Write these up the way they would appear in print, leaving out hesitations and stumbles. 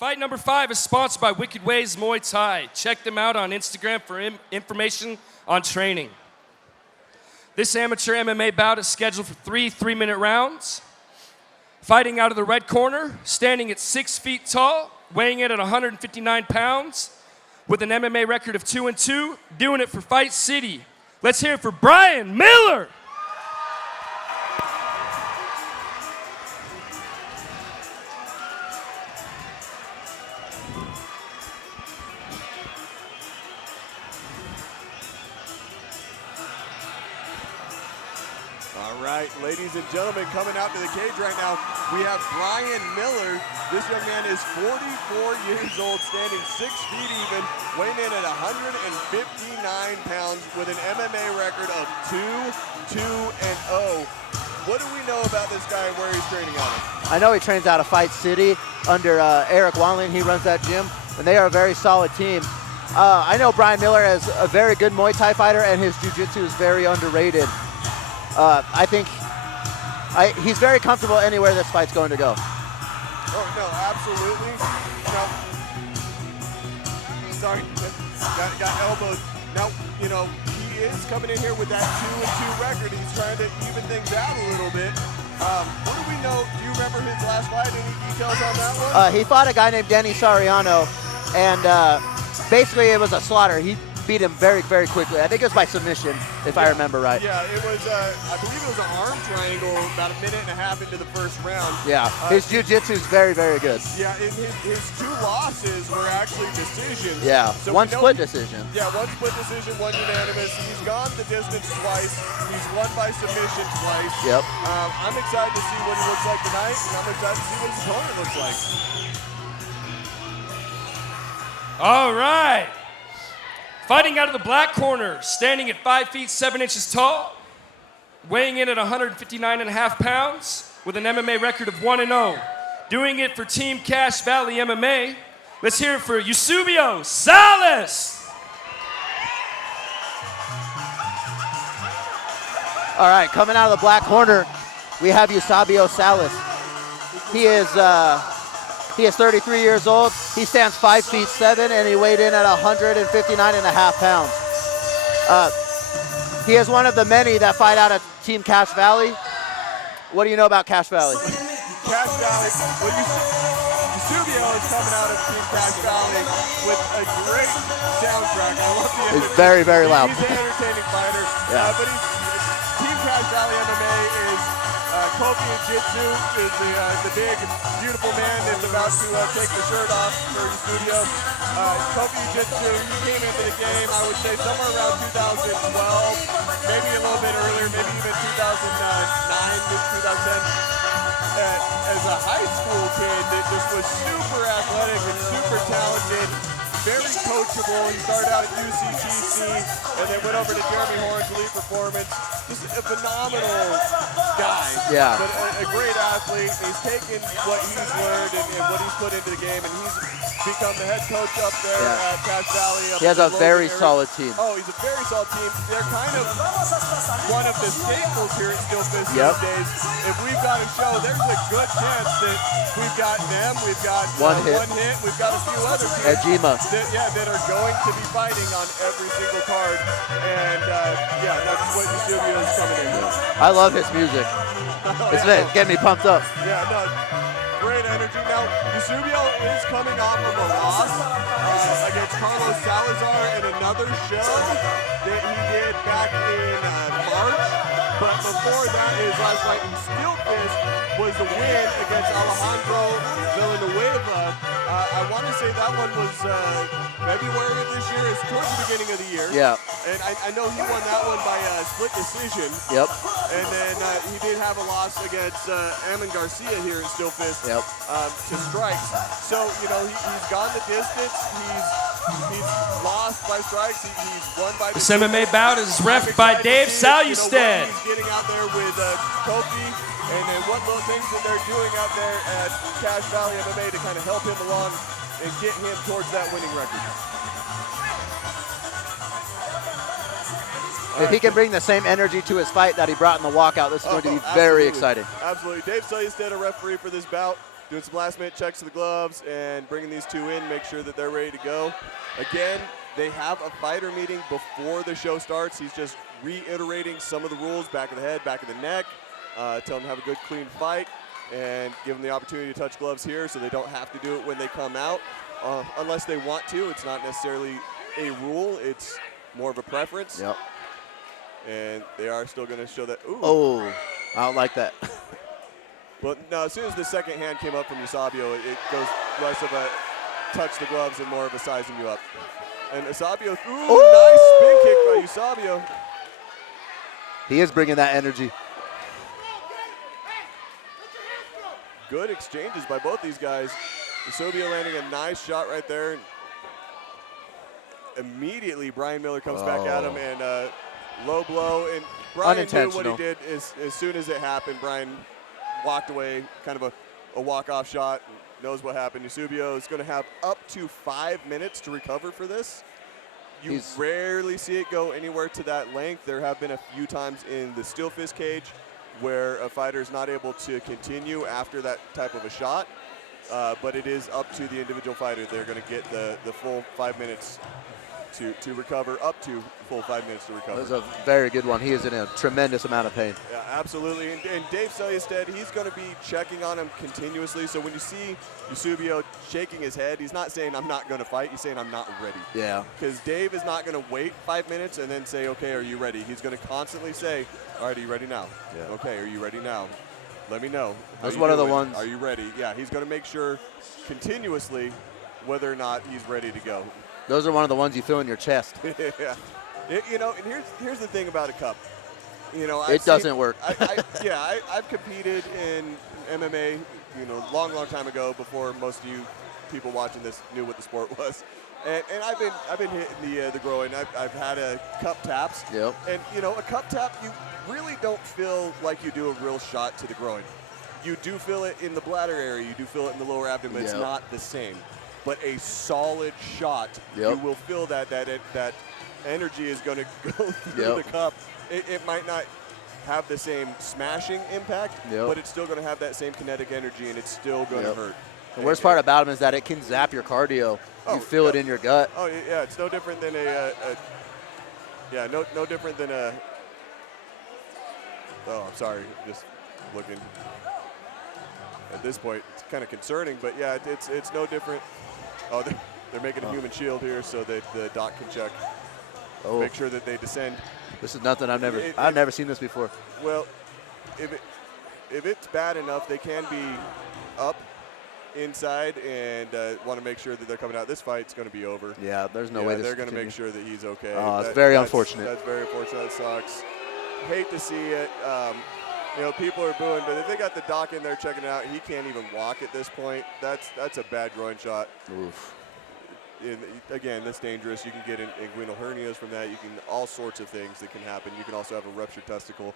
Fight number 5 is sponsored by Wicked Ways Muay Thai. Check them out on Instagram for information on training. This amateur MMA bout is scheduled for 3 3-minute rounds. Fighting out of the red corner, standing at 6 feet tall, weighing in at 159 pounds, with an MMA record of 2-2, doing it for Fight City. Let's hear it for Brian Miller. All right, ladies and gentlemen, coming out to the cage right now, we have Brian Miller. This young man is 44 years old, standing 6 feet even, weighing in at 159 pounds with an MMA record of 2-2-0. What do we know about this guy and where he's training out of? I know he trains out of Fight City under Eric Wanley. He runs that gym, and they are a very solid team. I know Brian Miller is a very good Muay Thai fighter, and his jiu-jitsu is very underrated. I think he's very comfortable anywhere this fight's going to go. Oh, no, absolutely. No. Sorry, got elbowed. Now, you know, he is coming in here with that 2-2 record. He's trying to even things out a little bit. What do we know? Do you remember his last fight? Any details on that one? He fought a guy named Danny Sariano, and basically it was a slaughter. He beat him very, very quickly. I think it was by submission, if I remember right. Yeah, it was, I believe it was an arm triangle about a minute and a half into the first round. Yeah, his jiu-jitsu is very, very good. Yeah, his 2 losses were actually decisions. Yeah, so one split decision. Yeah, 1 split decision, 1 unanimous. He's gone the distance twice. He's won by submission twice. Yep. I'm excited to see what he looks like tonight, and I'm excited to see what his opponent looks like. All right. Fighting out of the black corner, standing at 5 feet 7 inches tall, weighing in at 159.5 pounds, with an MMA record of 1-0. Doing it for Team Cache Valley MMA. Let's hear it for Eusebio Salas. All right, coming out of the black corner, we have Eusebio Salas. He is 33 years old. He stands 5 feet 7, and he weighed in at 159.5 pounds. He is one of the many that fight out of Team Cache Valley. What do you know about Cache Valley? Cache Valley, well, Eusebio is coming out of Team Cache Valley with a great soundtrack. I love the energy. It's very, very loud. He's an entertaining fighter. Yeah. But Team Cache Valley MMA is Kofi Jiu-Jitsu is the big, beautiful man that's about to take the shirt off for Eusebio. Kofi Jiu-Jitsu, he came into the game, I would say, somewhere around 2012, maybe a little bit earlier, maybe even 2009 to 2010. As a high school kid that just was super athletic and super talented, very coachable. He started out at UCTC and then went over to Jeremy Horn's Elite Performance. Just a phenomenal guy. Yeah. But a great athlete. He's taken what he's learned and what he's put into the game, and he's become the head coach up there at Cache Valley. He has a very solid team. Oh, he's a very solid team. They're kind of one of the staples here at SteelFist these days. If we've got a show, there's a good chance that we've got them, we've got One hit, we've got a few other teams Ejima. that are going to be fighting on every single card. And that's what Eusebio is coming in with. I love his music. It's getting me pumped up. Yeah, no, great energy. Now, Eusebio is coming off of a loss against Carlos Salazar in another show that he did back in March. But before that, his last fight in SteelFist was a win against Alejandro Villanueva. I want to say that one was February of this year. It's towards the beginning of the year. Yeah. And I know he won that one by split decision. Yep. And then he did have a loss against Amin Garcia here in SteelFist to strikes. So, you know, he's gone the distance. He's lost by strikes. He's won by This MMA bout is reffed by Dave Salusted. He's getting out there with Kofi and then what little things that they're doing out there at Cache Valley MMA to kind of help him along and get him towards that winning record. If he can bring the same energy to his fight that he brought in the walkout, this is going to be very exciting. Absolutely. Dave Salusted, a referee for this bout. doing some last-minute checks of the gloves and bringing these two in, make sure that they're ready to go. Again, they have a fighter meeting before the show starts. He's just reiterating some of the rules, back of the head, back of the neck, tell them to have a good, clean fight, and give them the opportunity to touch gloves here so they don't have to do it when they come out, unless they want to. It's not necessarily a rule. It's more of a preference. Yep. And they are still going to show that. Ooh. Oh, I don't like that. Well, no, as soon as the second hand came up from Eusebio, it goes less of a touch the gloves and more of a sizing you up. And Eusebio, nice spin kick by Eusebio. He is bringing that energy. Good exchanges by both these guys. Eusebio landing a nice shot right there. Immediately, Brian Miller comes back at him and low blow. And Brian knew what he did as soon as it happened. Brian walked away, kind of a walk-off shot, knows what happened. Eusebio is going to have up to 5 minutes to recover for this. You rarely see it go anywhere to that length. There have been a few times in the SteelFist cage where a fighter is not able to continue after that type of a shot, but it is up to the individual fighter. They're going to get the full 5 minutes to recover, up to full 5 minutes to recover. That was a very good one. He is in a tremendous amount of pain. Yeah, absolutely. And Dave Selyestead, he's going to be checking on him continuously. So when you see Eusebio shaking his head, he's not saying, I'm not going to fight. He's saying, I'm not ready. Yeah. Because Dave is not going to wait 5 minutes and then say, okay, are you ready? He's going to constantly say, all right, are you ready now? Yeah. Okay, are you ready now? Let me know. That's one of the ones. Are you ready? Yeah, he's going to make sure continuously whether or not he's ready to go. Those are one of the ones you feel in your chest. Yeah. And here's the thing about a cup. It doesn't work. I've competed in MMA, long time ago before most of you people watching this knew what the sport was. And I've been hitting the groin. I've had a cup taps. Yep. And a cup tap, you really don't feel like you do a real shot to the groin. You do feel it in the bladder area. You do feel it in the lower abdomen. It's not the same. But a solid shot, you will feel that energy is going to go through the cup. It might not have the same smashing impact, but it's still going to have that same kinetic energy, and it's still going to hurt. The worst part about them is that it can zap your cardio. You feel it in your gut. Oh yeah, it's no different than no different than a. Oh, I'm sorry, just looking. At this point, it's kind of concerning, but yeah, it's no different. Oh, they're making a human shield here so that the doc can check, make sure that they descend. This is nothing I've never seen this before. Well, if it's bad enough, they can be up inside and want to make sure that they're coming out. This fight's going to be over. Yeah, there's no way they're going to make sure that he's okay. It's very unfortunate. That's very unfortunate. That sucks. Hate to see it. People are booing, but if they got the doc in there checking it out, he can't even walk at this point. That's a bad groin shot. Oof. Again, that's dangerous. You can get inguinal hernias from that. You can all sorts of things that can happen. You can also have a ruptured testicle.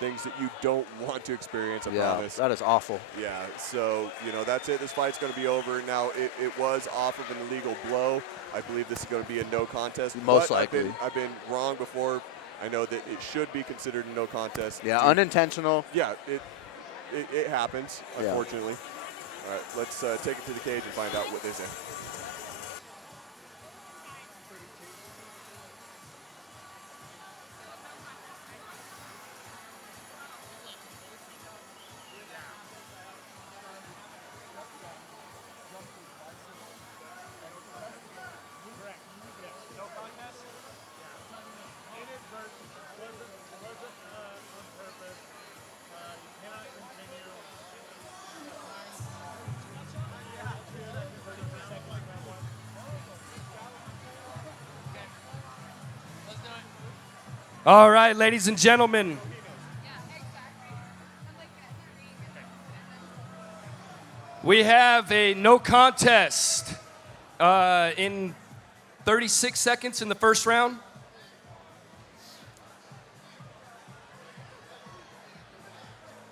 Things that you don't want to experience. I promise. That is awful. Yeah. So that's it. This fight's going to be over. Now it was off of an illegal blow. I believe this is going to be a no contest. Most likely. I've been wrong before. I know that it should be considered a no contest. Yeah, unintentional. Yeah, it happens, unfortunately. All right, let's take it to the cage and find out what they say. All right, ladies and gentlemen. We have a no contest in 36 seconds in the first round.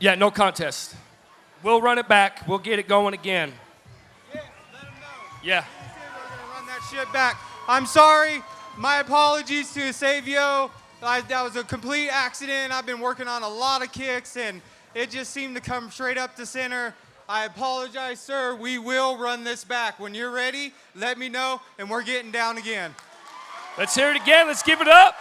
Yeah, no contest. We'll run it back. We'll get it going again. Yeah, let them know. Yeah. We're going to run that shit back. I'm sorry. My apologies to Eusebio. That was a complete accident. I've been working on a lot of kicks, and it just seemed to come straight up the center. I apologize, sir. We will run this back. When you're ready, let me know, and we're getting down again. Let's hear it again. Let's give it up.